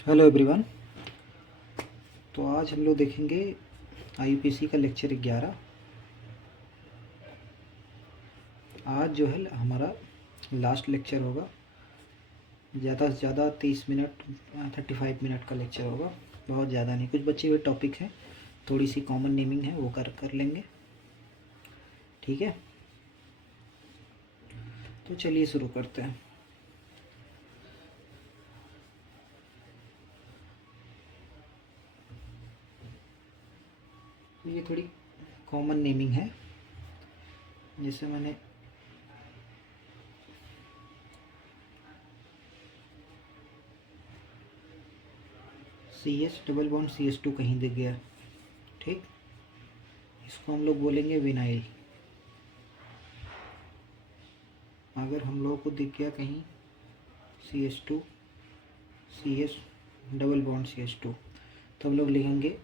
Hello everyone. तो आज हम लोग देखेंगे आईयूपीएसी का लेक्चर 11। आज जो है हमारा लास्ट लेक्चर होगा। ज़्यादा से ज़्यादा 30 मिनट 35 मिनट का लेक्चर होगा, बहुत ज़्यादा नहीं। कुछ बचे हुए टॉपिक हैं, थोड़ी सी कॉमन नेमिंग है, वो कर लेंगे। ठीक है, तो चलिए शुरू करते हैं। तो ये थोड़ी कॉमन नेमिंग है, जैसे मैंने CH डबल बॉन्ड CH2 कहीं दिख गया, ठीक, इसको हम लोग बोलेंगे विनाइल। अगर हम लोगों को दिख गया कहीं CH2 CH double bond CH2, तो हम लोग लिखेंगे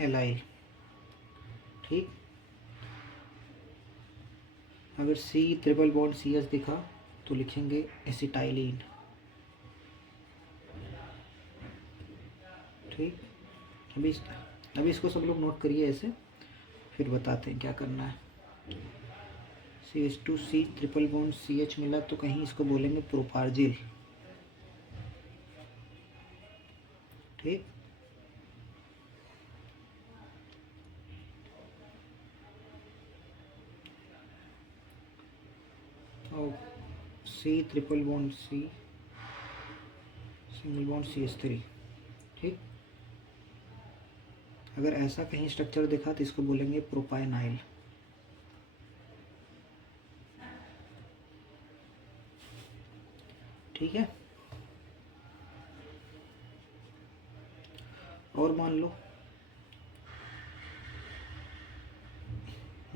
एलाइल। ठीक, अगर C ट्रिपल बॉन्ड CH दिखा तो लिखेंगे एसिटाइलिन। ठीक, अभी इसको सब लोग नोट करिए ऐसे, फिर बताते हैं क्या करना है। CH2C ट्रिपल बॉन्ड CH मिला तो कहीं इसको बोलेंगे प्रोपार्जिल। ठीक, और C triple bond C single bond CH3। ठीक, अगर ऐसा कहीं स्ट्रक्चर देखा तो इसको बोलेंगे प्रोपाइनाइल। ठीक है, और मान लो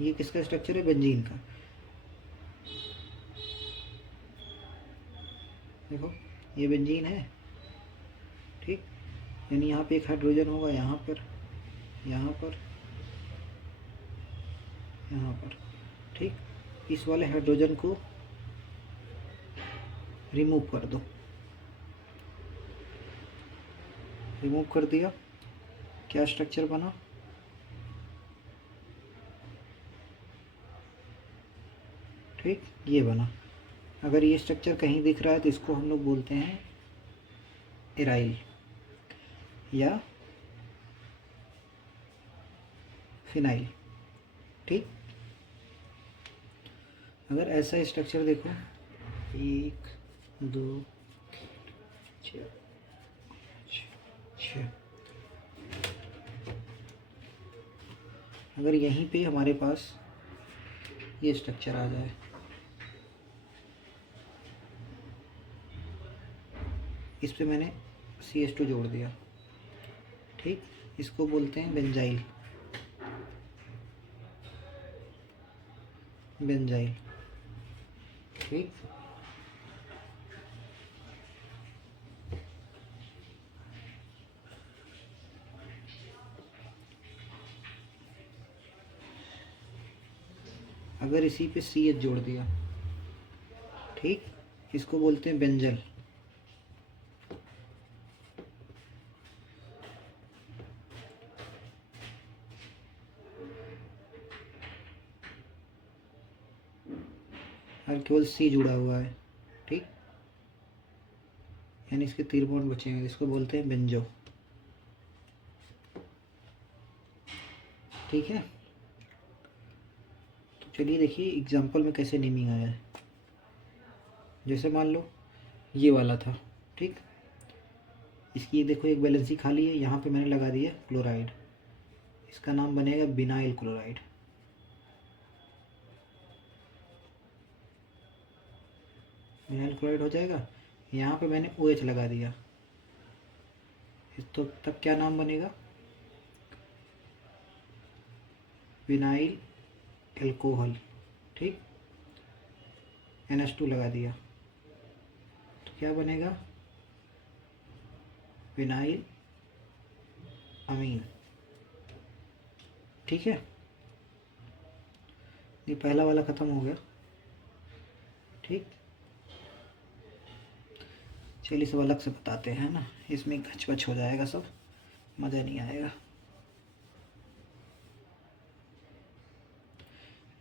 ये किसका स्ट्रक्चर है, बेंजीन का। देखो ये बेंजीन है, ठीक, यानी यहाँ पे एक हाइड्रोजन होगा, यहाँ पर, यहाँ पर, यहाँ पर। ठीक, इस वाले हाइड्रोजन को रिमूव कर दो। रिमूव कर दिया, क्या स्ट्रक्चर बना, ठीक, ये बना। अगर ये स्ट्रक्चर कहीं दिख रहा है तो इसको हम लोग बोलते हैं एराइल या फिनाइल। ठीक, अगर ऐसा स्ट्रक्चर देखो, 1 2 4 6, अगर यहीं पे हमारे पास ये स्ट्रक्चर आ जाए, इस पे मैंने CH2 जोड़ दिया, ठीक, इसको बोलते हैं बेंजाइल। बेंजाइल, ठीक, अगर इसी पे CH जोड़ दिया, ठीक, इसको बोलते हैं बेंजल। और केवल C जुड़ा हुआ है, ठीक, यानी इसके 3 बॉन्ड बचेंगे, इसको बोलते हैं बेंजो। ठीक है, तो चलिए देखिए एग्जांपल में कैसे नेमिंग आया है। जैसे मान लो ये वाला था, ठीक, इसकी देखो एक वैलेंसी खाली है, यहाँ पे मैंने लगा दिया क्लोराइड, इसका नाम बनेगा बिनाइल क्लोराइड। बिनाइल क्लोराइड हो जाएगा। यहाँ पे मैंने OH लगा दिया, तो तब क्या नाम बनेगा, विनाइल एल्कोहल। ठीक, NH2 लगा दिया तो क्या बनेगा, विनाइल अमीन। ठीक है, ये पहला वाला ख़त्म हो गया। ठीक, चलिए सब अलग से बताते हैं ना, इसमें घच वच हो जाएगा सब, मज़ा नहीं आएगा।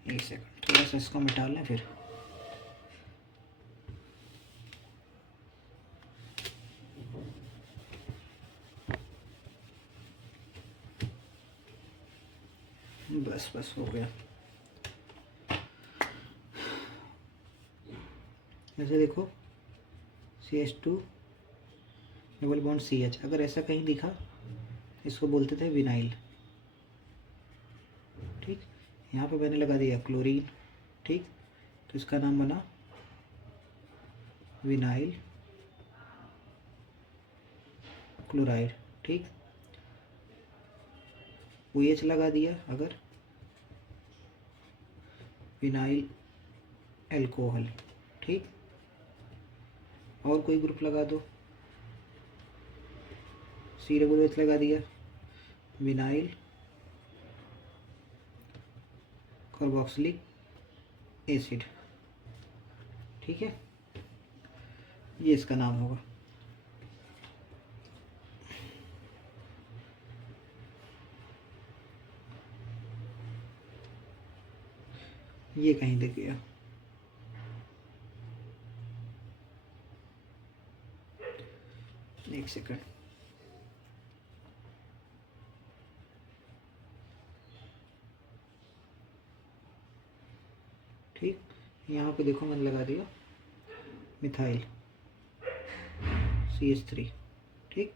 एक सेकंड, थोड़ा सा इसको मिटा लें फिर। बस बस हो गया। ऐसे देखो CH2 डबल बॉन्ड CH, अगर ऐसा कहीं दिखा इसको बोलते थे विनाइल। ठीक, यहाँ पे मैंने लगा दिया क्लोरीन। ठीक, तो इसका नाम बना विनाइल क्लोराइड। ठीक, OH लगा दिया अगर, विनाइल एल्कोहल। ठीक, और कोई ग्रुप लगा दो, C डबल OH लगा दिया, विनाइल कार्बोक्सिलिक एसिड। ठीक है, ये इसका नाम होगा। ये कहीं दिख गया। एक सेकंड, ठीक, यहाँ पे देखो मैंने लगा दिया मिथाइल CH3। ठीक,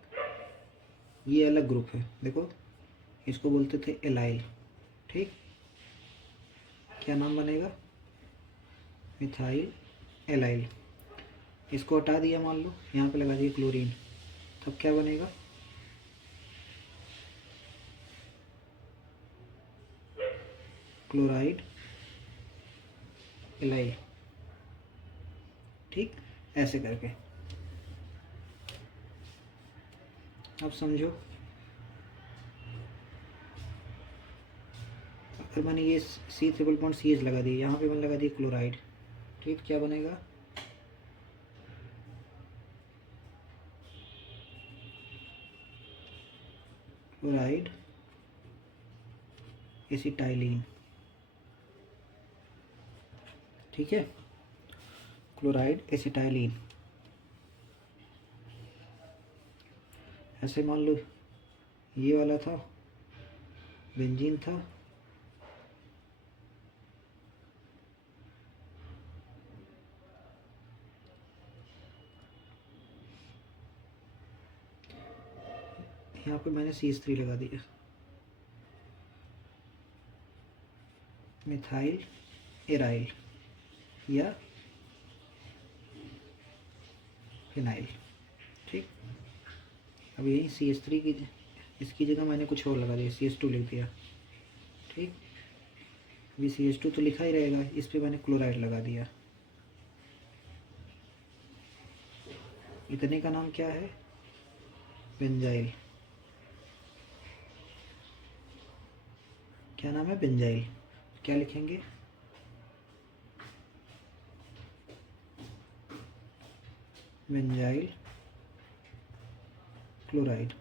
ये अलग ग्रुप है, देखो इसको बोलते थे एलाइल। ठीक, क्या नाम बनेगा, मिथाइल एलाइल। इसको हटा दिया, मान लो यहाँ पे लगा दिया क्लोरीन, तब क्या बनेगा, क्लोराइड एलाइल। ठीक, ऐसे करके अब समझो। अगर मैंने ये C ट्रिपल बॉन्ड CH लगा दिया, यहाँ पे मैंने लगा दिया क्लोराइड। ठीक, क्या बनेगा, क्लोराइड एसिटाइलिन। ठीक है, क्लोराइड एसिटाइलिन। ऐसे मान लो ये वाला था, बेंजीन था, यहाँ पे मैंने CH3 लगा दिया, मिथाइल एराइल या फिनाइल। ठीक, अब यही CH3 की इसकी जगह मैंने कुछ और लगा दिया, CH2 लिख दिया। ठीक, अभी CH2 तो लिखा ही रहेगा, इस पे मैंने क्लोराइड लगा दिया। इतने का नाम क्या है, बेंजाइल। क्या नाम है, बेंजाइल। क्या लिखेंगे, बेंजाइल क्लोराइड।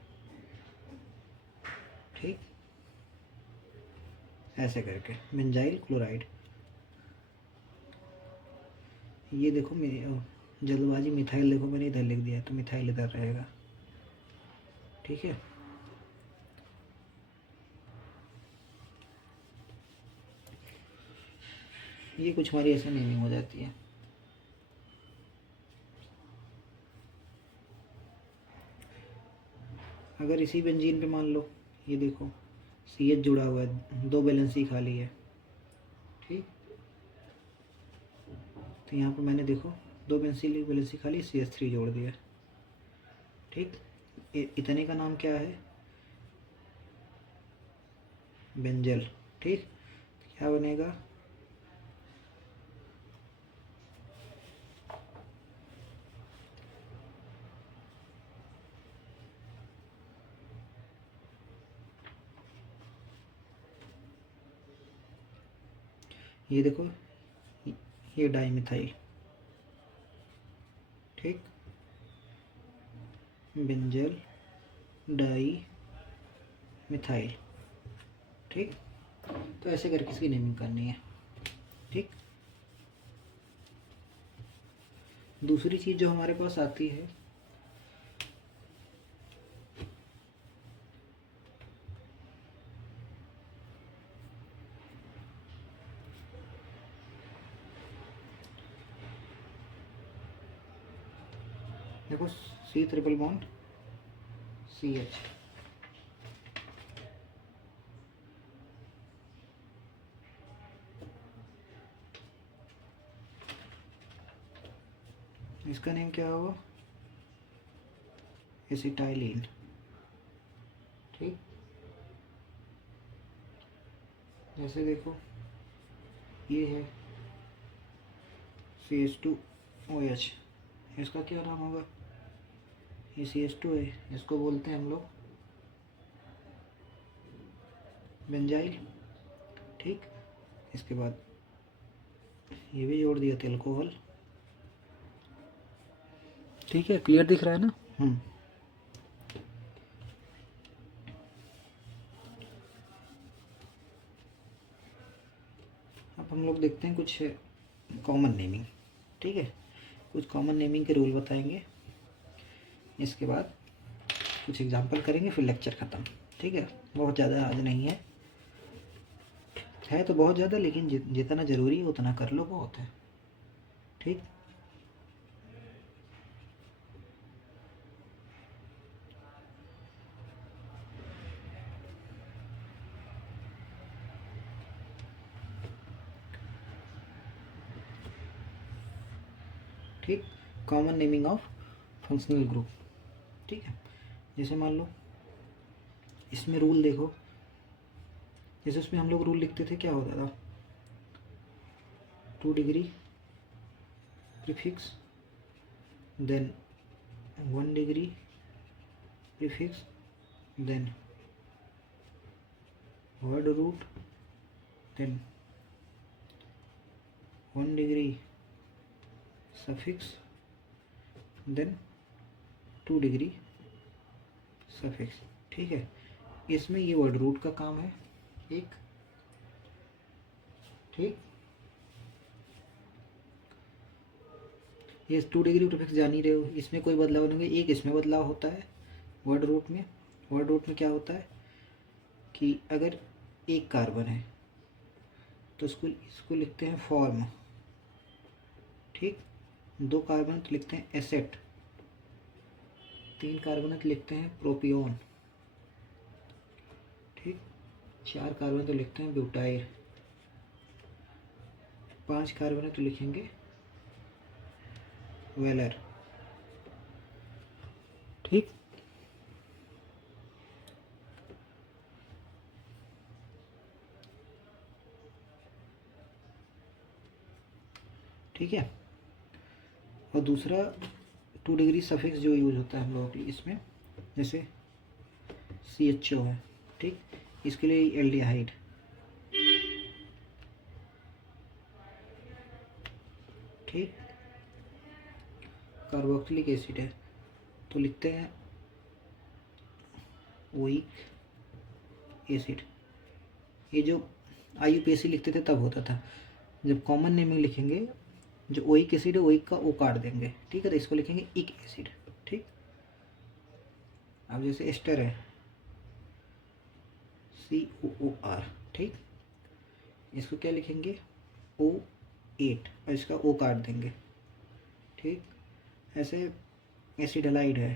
ठीक, ऐसे करके बेंजाइल क्लोराइड। ये देखो मेरी जल्दबाजी मिथाइल, देखो मैंने इधर लिख दिया, तो मिथाइल इधर रहेगा। ठीक है, ये कुछ हमारी ऐसे नेमिंग हो जाती है। अगर इसी बेंजीन पे मान लो ये देखो CH जुड़ा हुआ है, 2 वैलेंसी खाली है। ठीक, तो यहाँ पर मैंने देखो 2 वैलेंसी खाली, CH3 जोड़ दिया। ठीक, इतने का नाम क्या है, बेंजल। ठीक, क्या बनेगा, ये देखो ये डाइमिथाइल। ठीक, बेंजल डाई मिथाइल। ठीक, तो ऐसे करके इसकी नेमिंग करनी है। ठीक, दूसरी चीज़ जो हमारे पास आती है देखो, C ट्रिपल बॉन्ड CH, इसका नेम क्या होगा? एसिटाइलिन। ठीक, जैसे देखो ये है CH2OH, इसका क्या नाम होगा? ये CH2 है, इसको बोलते हैं हम लोग बेंजाइल। ठीक, इसके बाद ये भी जोड़ दिया थे अल्कोहल। ठीक है, क्लियर दिख रहा है ना? अब हम लोग देखते हैं कुछ कॉमन नेमिंग। ठीक है, कुछ कॉमन नेमिंग के रूल बताएंगे, इसके बाद कुछ एग्जांपल करेंगे, फिर लेक्चर ख़त्म। ठीक है, बहुत ज़्यादा आज नहीं है तो बहुत ज़्यादा, लेकिन जितना ज़रूरी है उतना कर लो, बहुत है। ठीक, ठीक, common naming of functional group. ठीक है, जैसे मान लो इसमें रूल देखो, जैसे उसमें हम लोग रूल लिखते थे, क्या होता था? 2 degree prefix, then 1 degree prefix, then word root, then 1 degree suffix, then 2 degree suffix. ठीक है, इसमें ये वर्ड रूट का काम है एक। ठीक, ये 2 डिग्री प्रीफिक्स जान ही रहे हो, इसमें कोई बदलाव नहीं है। एक इसमें बदलाव होता है वर्ड रूट में। वर्ड रूट में क्या होता है कि अगर एक कार्बन है तो इसको लिखते हैं फॉर्म। ठीक, 2 कार्बन तो लिखते हैं एसेट, 3 कार्बन तो लिखते हैं प्रोपियोन। ठीक, 4 कार्बन तो लिखते हैं ब्यूटाइल, 5 कार्बन तो लिखेंगे वेलर। ठीक, ठीक है, और दूसरा 2 डिग्री सफिक्स जो यूज होता है हम लोगों के लिए इसमें, जैसे CHO है। ठीक, इसके लिए एल्डिहाइड। ठीक, कार्बोक्सिलिक एसिड है तो लिखते हैं ओइक एसिड। ये जो IUPAC लिखते थे तब होता था, जब कॉमन नेमिंग लिखेंगे जो ओइक एसिड है ओइक का ओ काट देंगे। ठीक है, तो इसको लिखेंगे इक एसिड। ठीक, अब जैसे एस्टर है COOR। ठीक, इसको क्या लिखेंगे O8 और इसका ओ काट देंगे। ठीक, ऐसे एसिडलाइड है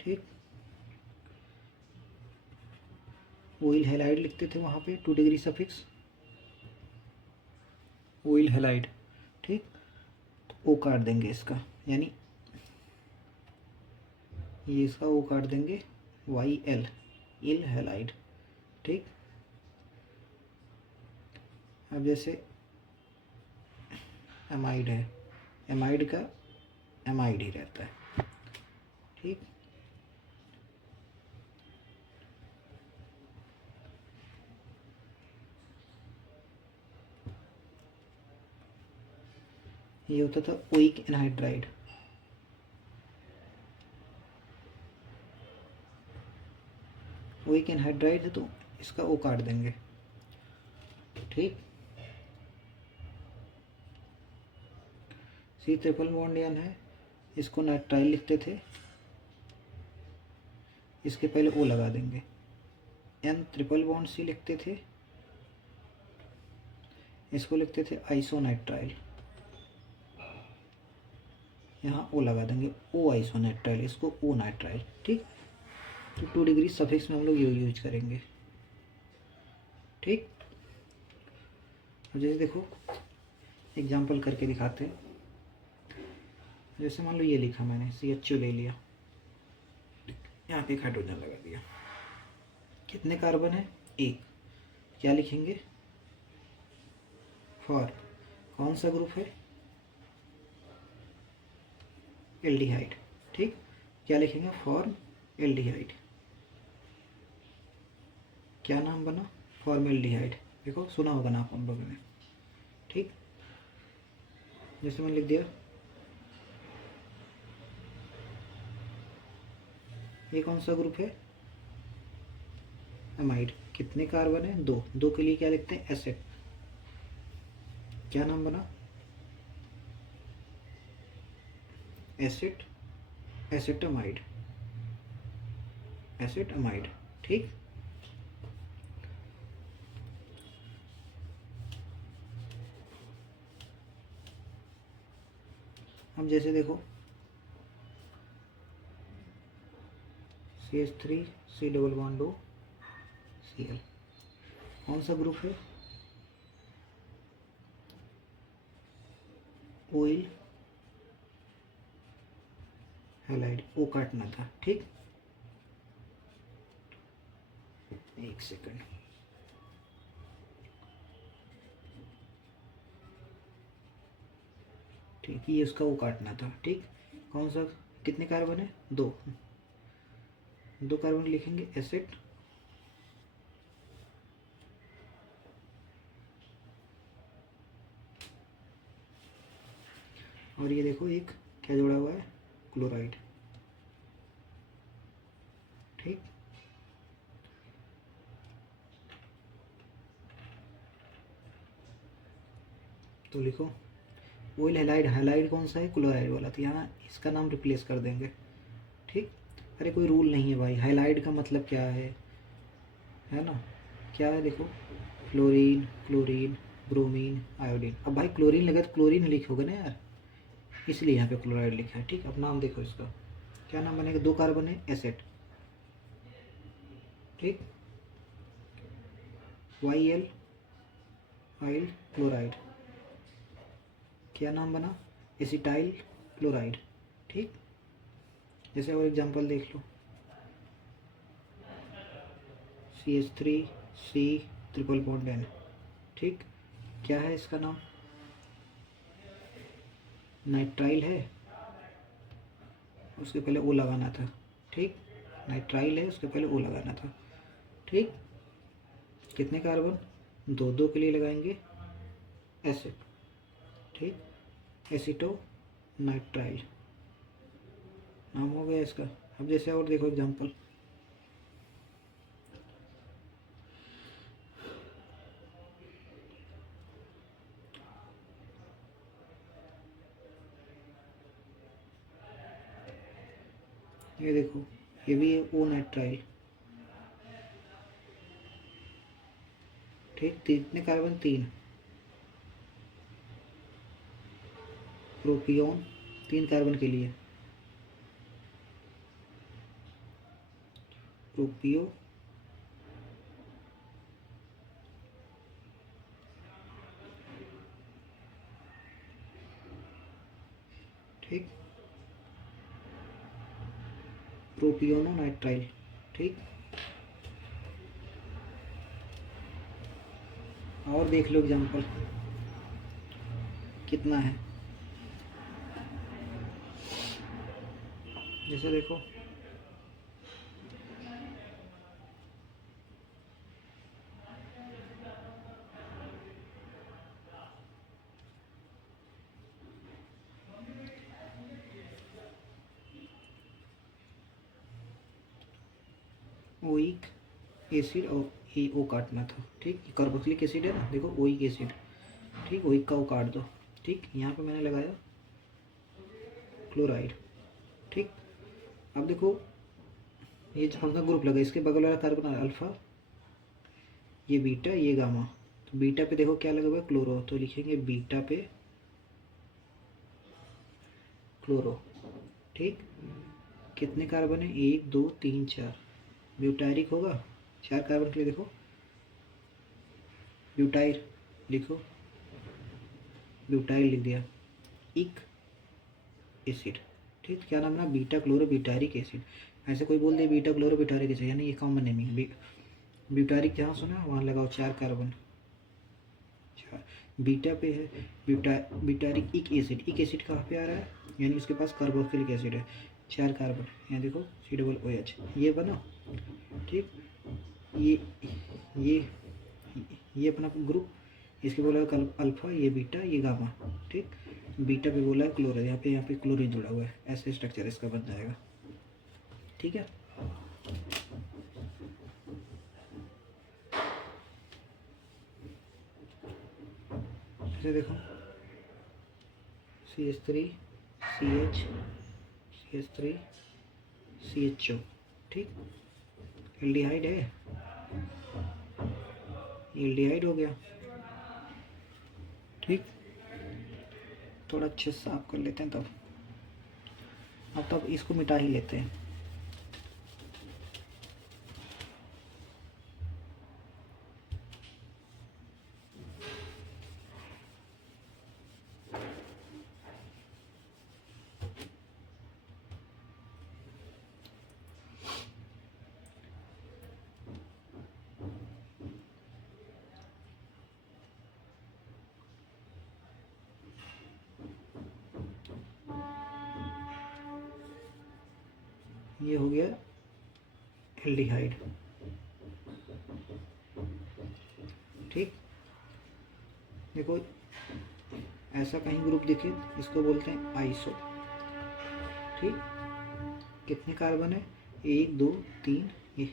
ठीक, ओइल हेलाइड लिखते थे वहाँ पे 2 डिग्री सफिक्स ओइल हेलाइड। ठीक, तो ओ काट देंगे इसका, यानी ये इसका ओ काट देंगे YL इल हेलाइड। ठीक, अब जैसे एमाइड है, एमाइड का एमाइड ही रहता है। ठीक, ये होता था ओइक एनहाइड्राइड। ओइक एनहाइड्राइड है तो इसका ओ काट देंगे। ठीक, सी ट्रिपल बॉन्ड एन है, इसको नाइट्राइल लिखते थे, इसके पहले ओ लगा देंगे। एन ट्रिपल बॉन्ड सी लिखते थे, इसको लिखते थे आइसोनाइट्राइल, यहाँ ओ लगा देंगे, ओ आइसोनाइट्राइल, इसको ओ नाइट्राइल। ठीक, तो 2 डिग्री सफिक्स में हम लोग यूज करेंगे। ठीक, अब जैसे देखो एग्जाम्पल करके दिखाते हैं। जैसे मान लो ये लिखा मैंने, CHO ले लिया, यहाँ पे एक हाइड्रोजन लगा दिया, कितने कार्बन है? एक। क्या लिखेंगे? फॉर कौन सा ग्रुप है? एल्डिहाइड। ठीक, क्या लिखेंगे? For aldehyde. क्या नाम बना? फॉर्मेल्डिहाइड। देखो सुना होगा ना आप लोगों ने। ठीक, जैसे मैंने लिख दिया, ये कौन सा ग्रुप है? अमाइड। कितने कार्बन है? दो। दो के लिए क्या लिखते हैं? एसिड। क्या नाम बना? Acid, acetamide, acetamide. ठीक, अब जैसे देखो CH3 C double bond O Cl, कौन सा ग्रुप है? Oil halide. ओ काटना था। ठीक, एक सेकंड, ठीक, ये उसका ओ काटना था। ठीक, कौन सा? कितने कार्बन है? दो। दो कार्बन लिखेंगे एसिड, और ये देखो एक क्या जोड़ा हुआ है? क्लोराइड। ठीक, तो लिखो ऑयल हैलाइड। हैलाइड कौन सा है? क्लोराइड वाला, तो यहाँ इसका नाम रिप्लेस कर देंगे। ठीक, अरे कोई रूल नहीं है भाई, हाइलाइड का मतलब क्या है ना? क्या है देखो, फ्लोरीन, क्लोरीन, ब्रोमीन, आयोडीन। अब भाई क्लोरीन लगे तो क्लोरीन लिखोगे ना यार, इसलिए यहाँ पे क्लोराइड लिखा है। ठीक, अब नाम देखो इसका, क्या नाम बनेगा? दो कार्बन है, एसिड। ठीक, YL आइल क्लोराइड, क्या नाम बना? Acetyl chloride. ठीक, जैसे और एग्जांपल देख लो, CH3C ट्रिपल बॉन्ड N। ठीक, क्या है इसका नाम? नाइट्राइल है, उसके पहले ओ लगाना था। ठीक, नाइट्राइल है, उसके पहले ओ लगाना था। ठीक, कितने कार्बन? दो। दो के लिए लगाएंगे एसिड। ठीक, एसिटो नाइट्राइल नाम हो गया इसका। अब जैसे और देखो एग्जांपल, ये देखो, ये भी है ओ नाइट्राइल। ठीक, कितने कार्बन? तीन। प्रोपियोन, तीन कार्बन के लिए प्रोपियो, ठीक, प्रोपियोनो नाइट्राइल। ठीक, और देख लो एग्जांपल कितना है। जैसे देखो, ओइक एसिड और ए ओ काटना था। ठीक, कार्बोक्सिलिक एसिड है ना, देखो ओइक एसिड। ठीक, ओइक का ओ काट दो। ठीक, यहाँ पे मैंने लगाया क्लोराइड। ठीक, अब देखो ये जो हमने ग्रुप लगा, इसके बगल वाला कार्बन अल्फा, ये बीटा, ये गामा। तो बीटा पे देखो क्या लगा हुआ है, क्लोरो, तो लिखेंगे बीटा पे क्लोरो। ठीक, कितने कार्बन है, 1 2 3 4, ब्यूटायरिक होगा। 4 कार्बन के लिए देखो ब्यूटाइर लिखो, ब्यूटाइल लिख दिया। इक एसिड। ठीक, क्या नाम ना, बीटा क्लोरो ब्यूटारिक एसिड। ऐसे कोई बोल दे बीटा क्लोरो ब्यूटारिक एसिड, यानी ये कॉमन नेमिंग। ब्यूटारिक जहाँ सुना वहाँ लगाओ 4 कार्बन। बीटा पे है ब्यूटारिक इक एसिड। इक एसिड कहाँ पे आ रहा है, यानी उसके पास कार्बोक्सिलिक एसिड है, 4 कार्बन। यहाँ देखो COOH, ये बना। ठीक, ये ये ये अपना ग्रुप, इसके बोला है अल्फा, ये बीटा, ये गामा। ठीक, बीटा पे बोला है क्लोरो, यहाँ पे क्लोरीन जुड़ा हुआ है, ऐसे स्ट्रक्चर इसका बन जाएगा। ठीक है, ऐसे देखो CH3 CH CH3 CHO। ठीक, एल्डिहाइड है, एल्डिहाइड हो गया। ठीक, थोड़ा अच्छे से साफ कर लेते हैं तब। अब तब इसको मिटा ही लेते हैं। ये हो गया एल्डिहाइड। ठीक, देखो ऐसा कहीं ग्रुप दिखे, इसको बोलते हैं आइसो। ठीक, कितने कार्बन है, 1 2 3, ये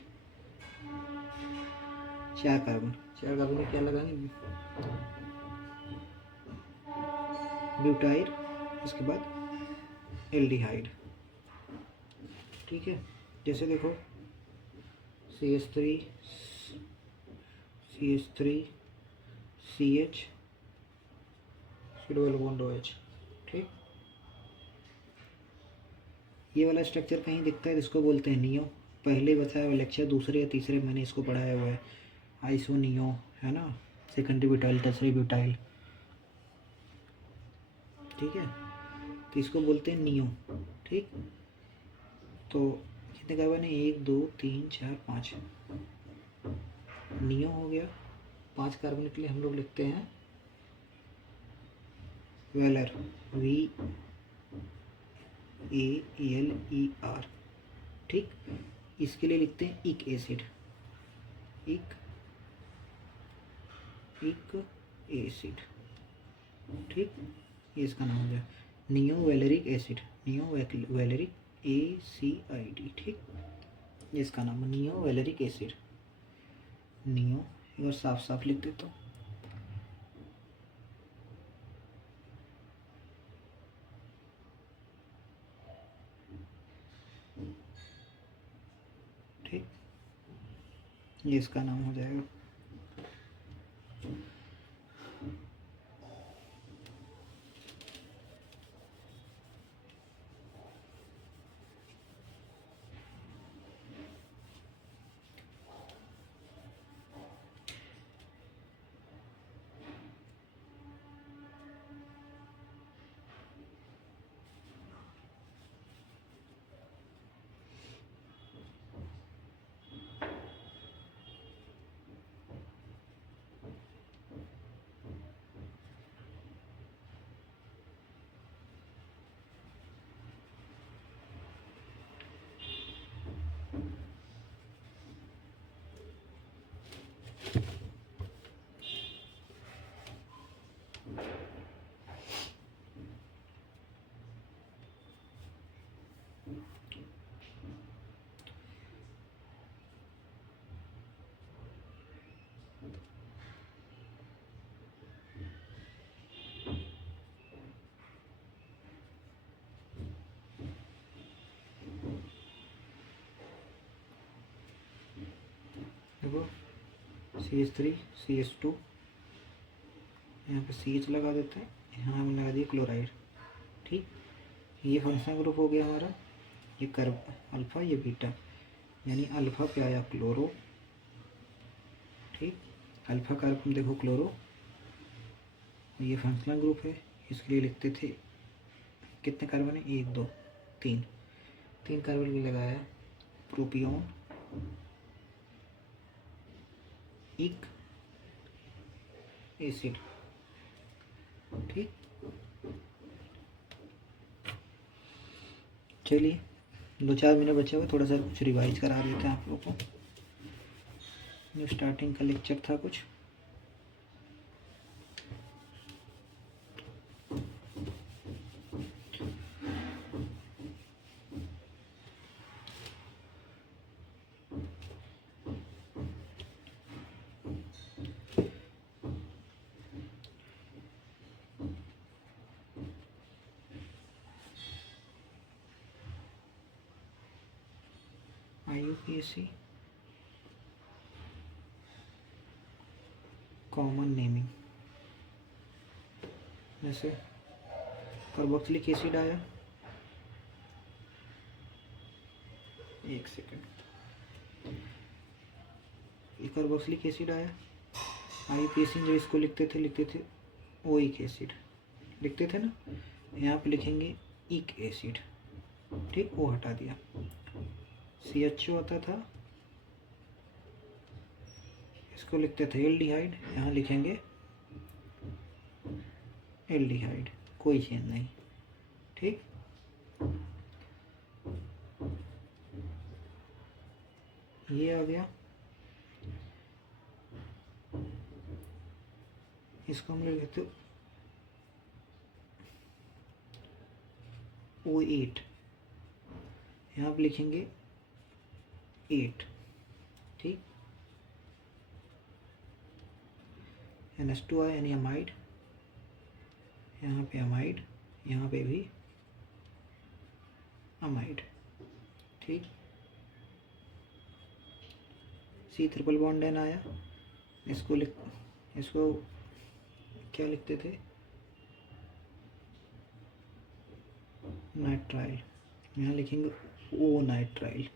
4 कार्बन। 4 कार्बन में क्या लगाएंगे, ब्यूटाइल, इसके बाद एल्डिहाइड। ठीक है, जैसे देखो CH3 CH double bond OH। ठीक, ये वाला स्ट्रक्चर कहीं दिखता है, इसको बोलते हैं नियो। पहले बताया हुआ लेक्चर, दूसरे या तीसरे मैंने इसको पढ़ाया हुआ है, आइसो नियो, है ना, सेकेंडरी ब्यूटाइल, टर्सरी ब्यूटाइल। ठीक है, तो इसको बोलते हैं नियो। ठीक, तो कितने कार्बन है, 1 2 3 4 5, नियो हो गया। 5 कार्बन के लिए हम लोग लिखते हैं वेलर, VALER। ठीक, इसके लिए लिखते हैं इक एसिड, इक एसिड। ठीक, ये इसका नाम हो गया neo valeric acid, neo valeric ACID। ठीक, ये इसका नाम है नियो वेलरिक एसिड। नियो, एक बार साफ साफ लिख देता हूँ। ठीक, ये इसका नाम हो जाएगा। होगा CH3 CH2, यहाँ पे CH लगा देते हैं, यहाँ हमने लगा दिया क्लोराइड। ठीक, ये फंक्शनल ग्रुप हो गया हमारा, ये कर्व अल्फ़ा ये बीटा, यानी अल्फ़ा पे आया क्लोरो। ठीक, अल्फ़ा कार्बन देखो क्लोरो, ये फंक्शनल ग्रुप है, इसके लिए लिखते थे कितने कार्बन है, 1 2 3, 3 कार्बन भी लगाया, प्रोपियोन एक एसिड। ठीक, चलिए 2-4 मिनट बचे हुए, थोड़ा सा कुछ रिवाइज करा देते हैं आप लोगों को, जो स्टार्टिंग का लेक्चर था कुछ। IUPAC कॉमन नेमिंग, जैसे कार्बोक्सिलिक एसिड आया, एक सेकेंड, ये कार्बोक्सिलिक एसिड आया, IUPAC जो इसको लिखते थे ओइक एसिड लिखते थे ना, यहाँ पे लिखेंगे इक एसिड। ठीक, वो हटा दिया। CHO आता था, इसको लिखते थे एल्डिहाइड, यहाँ लिखेंगे एल्डिहाइड, कोई चेंज नहीं। ठीक, ये आ गया, इसको हम लोग लिखते O8, यहाँ पे लिखेंगे 8। ठीक, NH2 आया यानी अमाइड, यहाँ पे अमाइड, यहाँ पे भी अमाइड। ठीक, C ट्रिपल बॉन्ड N आया, इसको क्या लिखते थे, नाइट्राइल, यहाँ लिखेंगे O नाइट्राइल।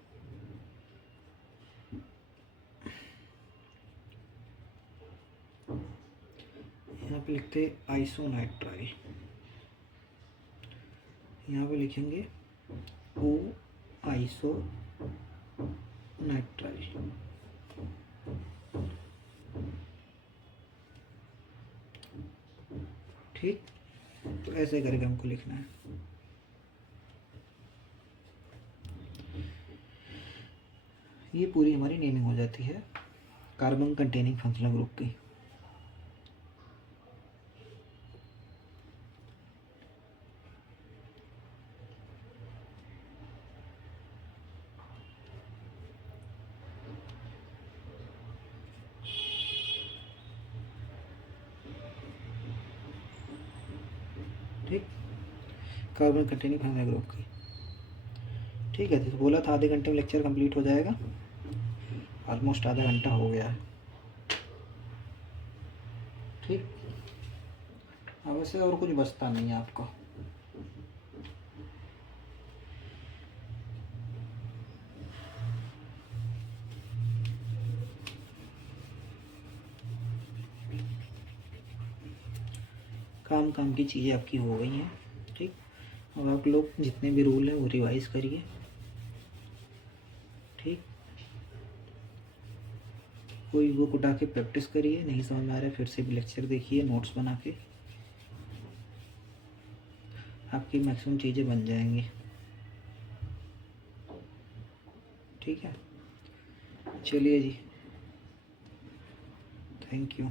यहाँ पे लिखते आइसोनाइट्राइल, यहाँ पे लिखेंगे O आइसो नाइट्राइल। ठीक, तो ऐसे करके हमको लिखना है। ये पूरी हमारी नेमिंग हो जाती है कार्बन कंटेनिंग फंक्शनल ग्रुप की। ठीक, कार्बन कंटेनिंग फंक्शनल ग्रुप की। ठीक है, तो बोला था आधे घंटे में लेक्चर कंप्लीट हो जाएगा, ऑलमोस्ट आधा घंटा हो गया है। ठीक, अब वैसे और कुछ बचता नहीं है आपको। काम की चीज़ें आपकी हो गई हैं। ठीक, अब आप लोग जितने भी रूल हैं वो रिवाइज करिए। ठीक, कोई बुक उठा के प्रैक्टिस करिए, नहीं समझ में आ रहा है फिर से भी लेक्चर देखिए नोट्स बना के, आपकी मैक्सिमम चीज़ें बन जाएंगी। ठीक है, चलिए जी, थैंक यू।